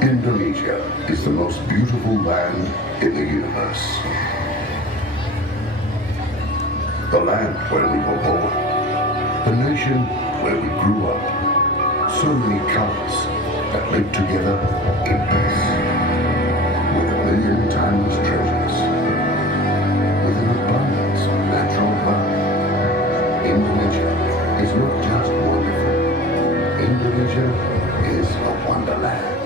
Indonesia is the most beautiful land in the universe. The land where we were born. The nation where we grew up. So many colors that live together in peace. With a million timeless treasures. With an abundance of natural wealth. Indonesia is not just wonderful. Indonesia is a wonderland.